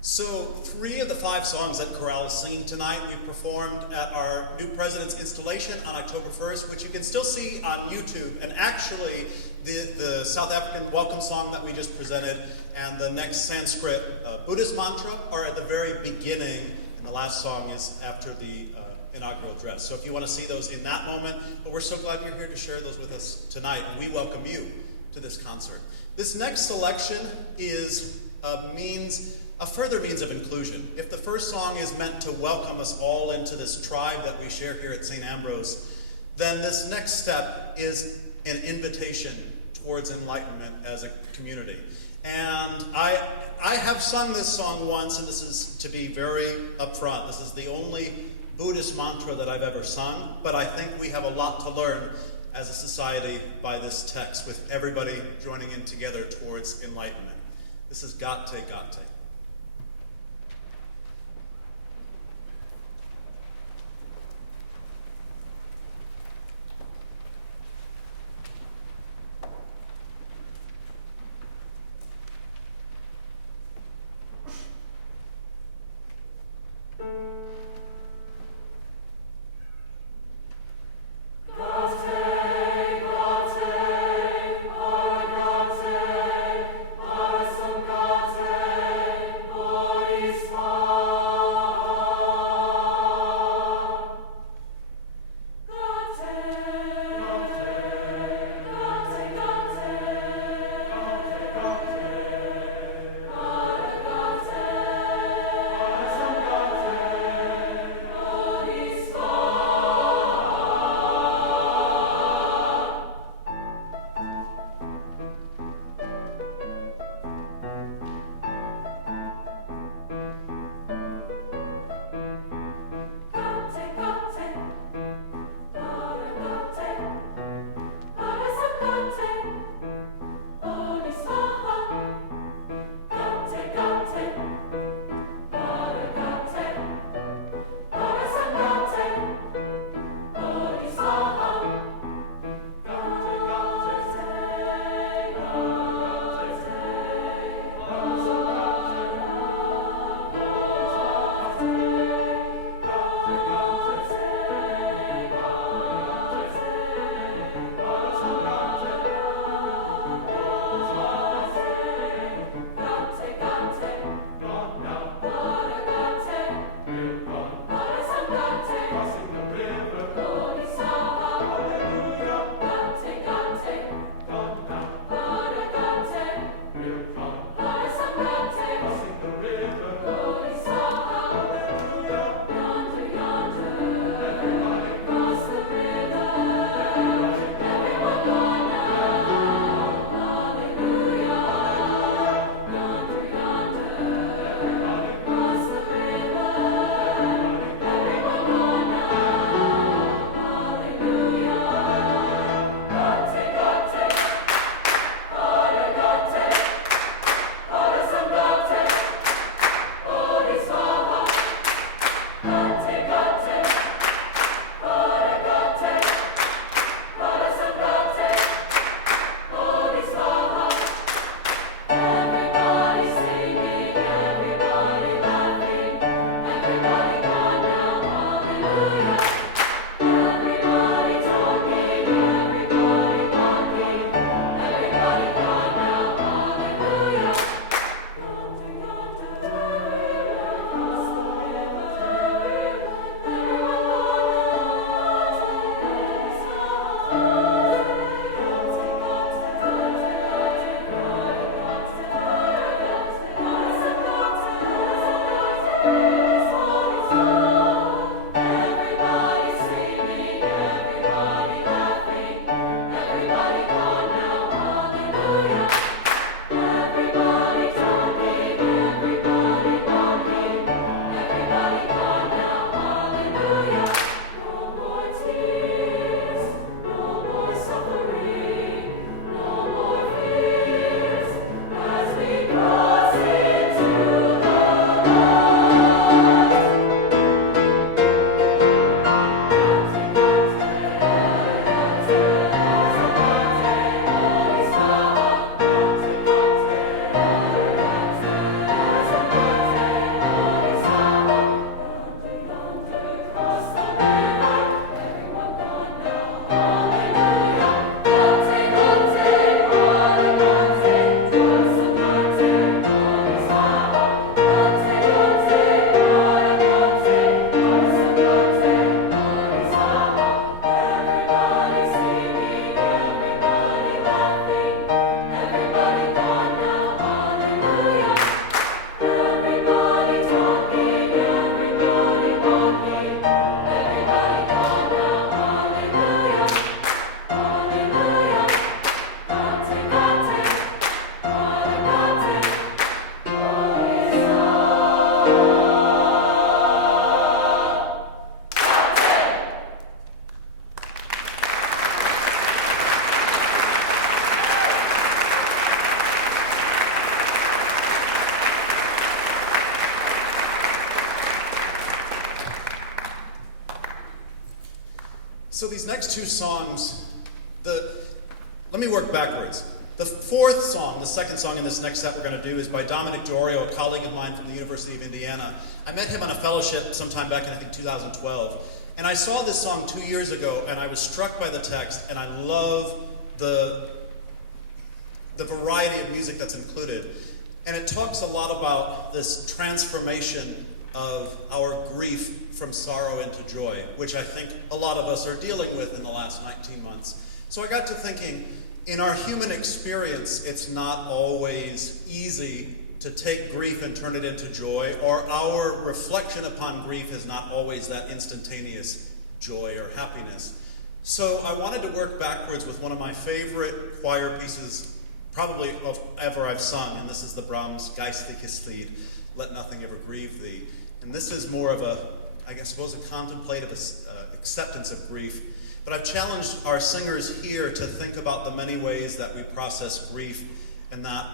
So 3 of the 5 songs that chorale is singing tonight we performed at our new president's installation on October 1st, which you can still see on YouTube. And actually, the South African welcome song that we just presented and the next Sanskrit Buddhist mantra are at the very beginning, and the last song is after the inaugural address. So if you want to see those in that moment, but we're so glad you're here to share those with us tonight, and we welcome you to this concert. This next selection is a further means of inclusion. If the first song is meant to welcome us all into this tribe that we share here at St. Ambrose, then this next step is an invitation towards enlightenment as a community. And I have sung this song once, and this is to be very upfront. This is the only Buddhist mantra that I've ever sung, but I think we have a lot to learn as a society by this text, with everybody joining in together towards enlightenment. This is Tate, Tate. Tate, So these next two songs, let me work backwards. The fourth song, the second song in this next set we're going to do, is by Dominick, DiOrio, a colleague of mine from the University of Indiana. I met him on a fellowship sometime back in, I think, 2012. And I saw this song 2 years ago, and I was struck by the text, and I love the variety of music that's included. And it talks a lot about this transformation of our grief from sorrow into joy, which I think a lot of us are dealing with in the last 19 months. So I got to thinking, in our human experience, it's not always easy to take grief and turn it into joy, or our reflection upon grief is not always that instantaneous joy or happiness. So I wanted to work backwards with one of my favorite choir pieces probably of ever I've sung, and this is the Brahms Geistliches, Let Nothing Ever Grieve Thee. And this is more of a, I suppose, a contemplative acceptance of grief. But I've challenged our singers here to think about the many ways that we process grief, and that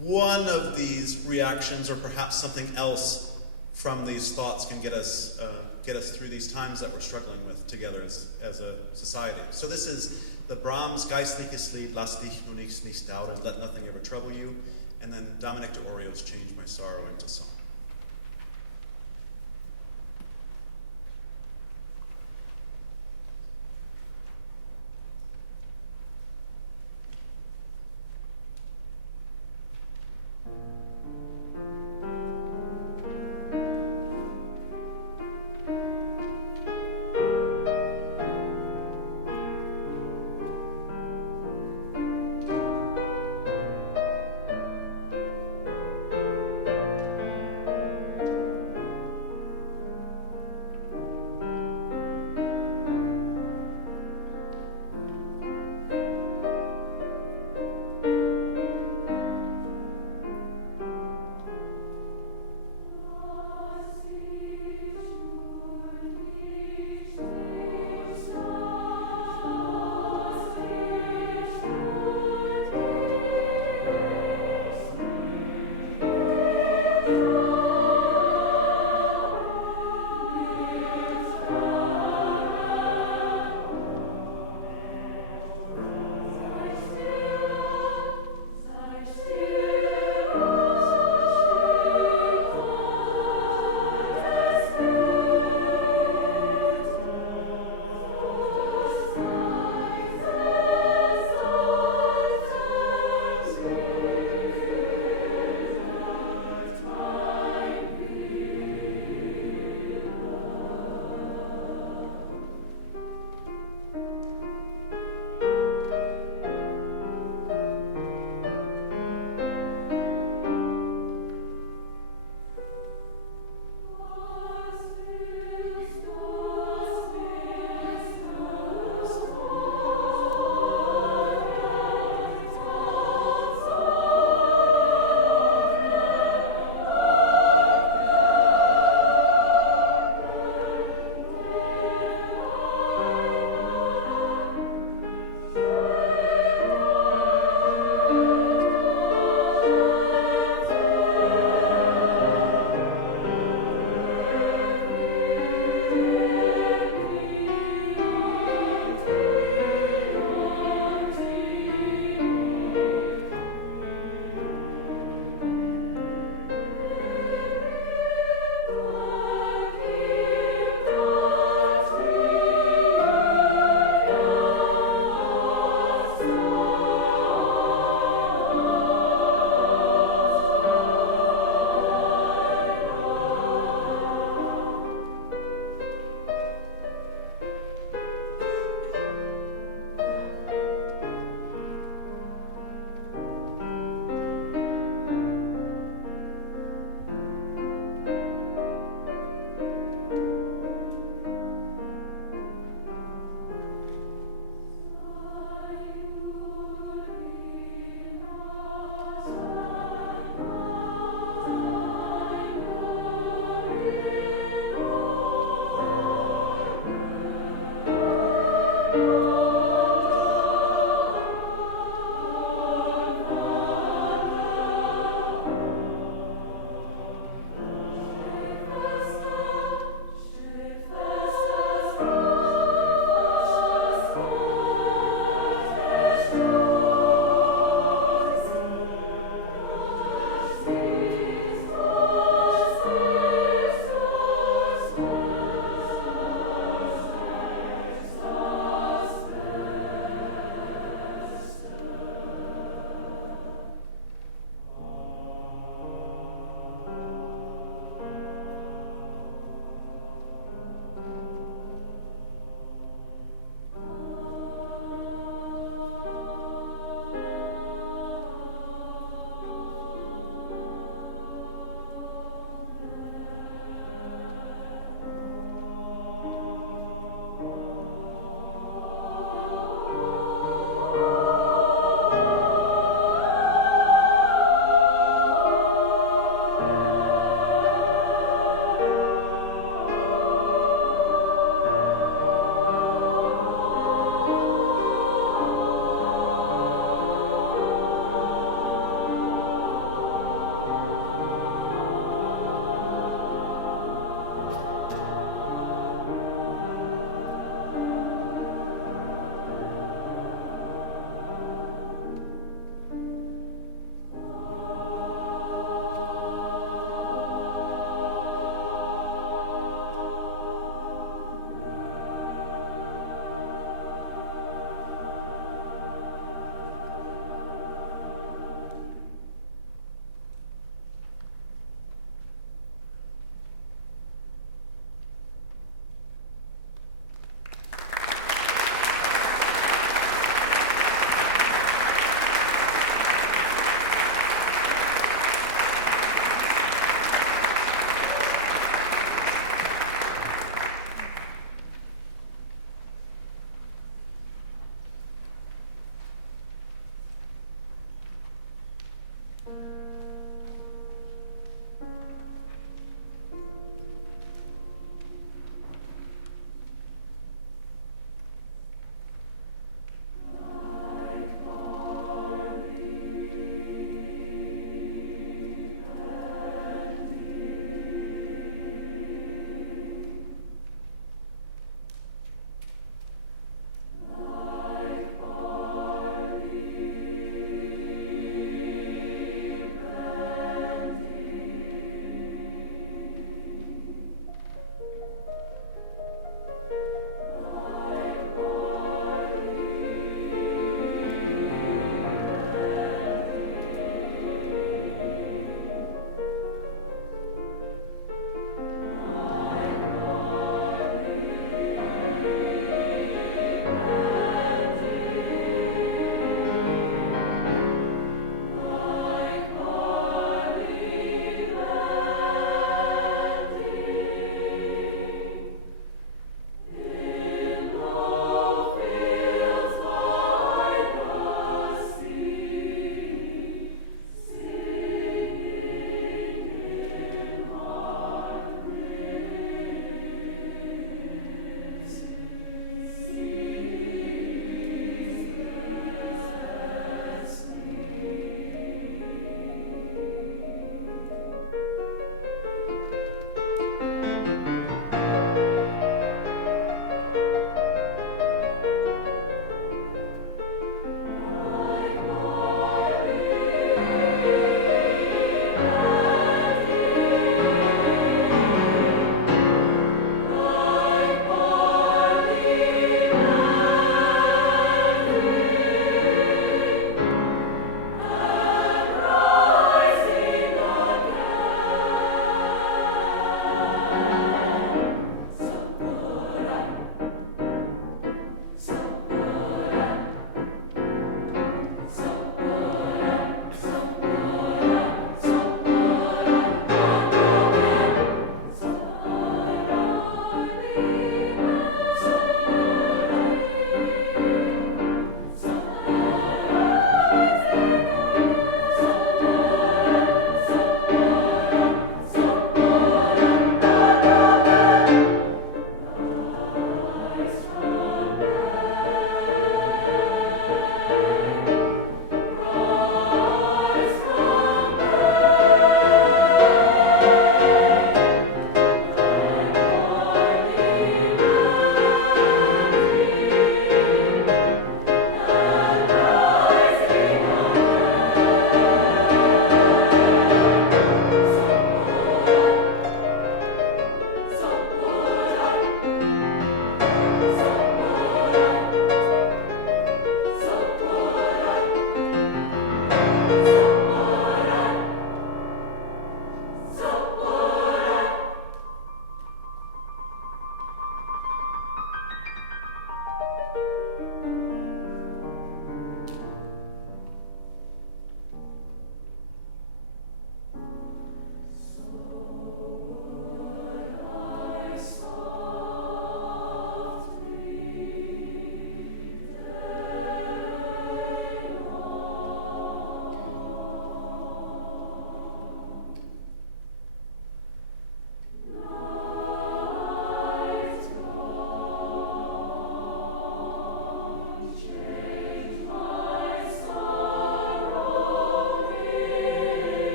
one of these reactions, or perhaps something else from these thoughts, can get us through these times that we're struggling with together as a society. So this is the Brahms Geistliches Lied, Lass dich nur nichts dauern, Let Nothing Ever Trouble You, and then Dominick DiOrio's Change My Sorrow into Song.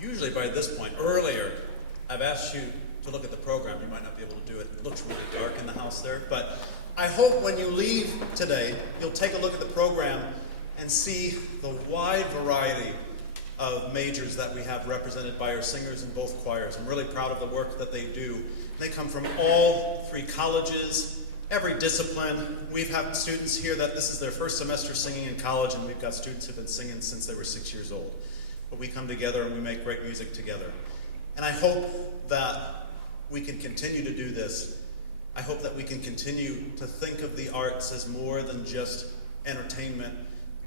Usually by this point, earlier, I've asked you to look at the program. You might not be able to do it. It looks really dark in the house there. But I hope when you leave today, you'll take a look at the program and see the wide variety of majors that we have represented by our singers in both choirs. I'm really proud of the work that they do. They come from all three colleges, every discipline. We've had students here that this is their first semester singing in college, and we've got students who've been singing since they were 6 years old. But we come together and we make great music together. And I hope that we can continue to do this. I hope that we can continue to think of the arts as more than just entertainment.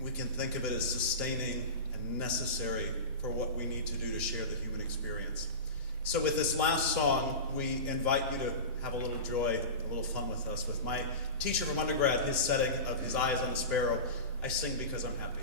We can think of it as sustaining and necessary for what we need to do to share the human experience. So with this last song, we invite you to have a little joy, a little fun with us. With my teacher from undergrad, his setting of His Eyes on the Sparrow, I sing because I'm happy.